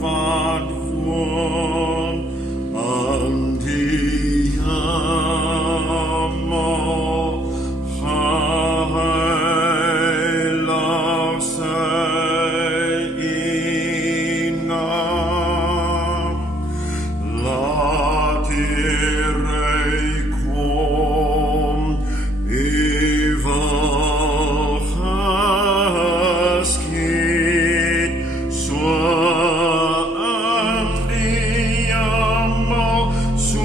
wat woon aan die hemel, heilig zij uw naam. Laat uw rijk komen, uw wil geschied, zoals die hemel, zo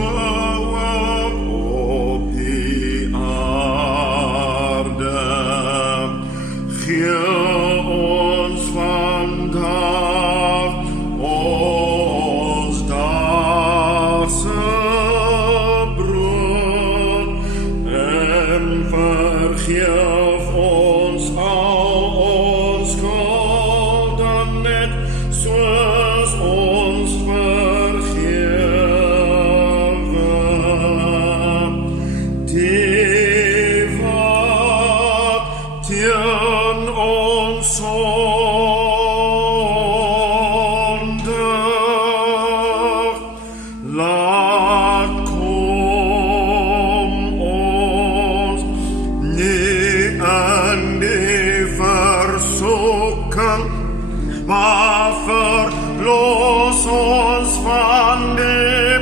ook op die aarde. Geef ons vandaag ons dagse brood en vergeef ons al ons schulden net zoals ons vergeven die wat tegen ons zondigt. Laat kom ons niet aan die verzoeken, maar verlos ons van die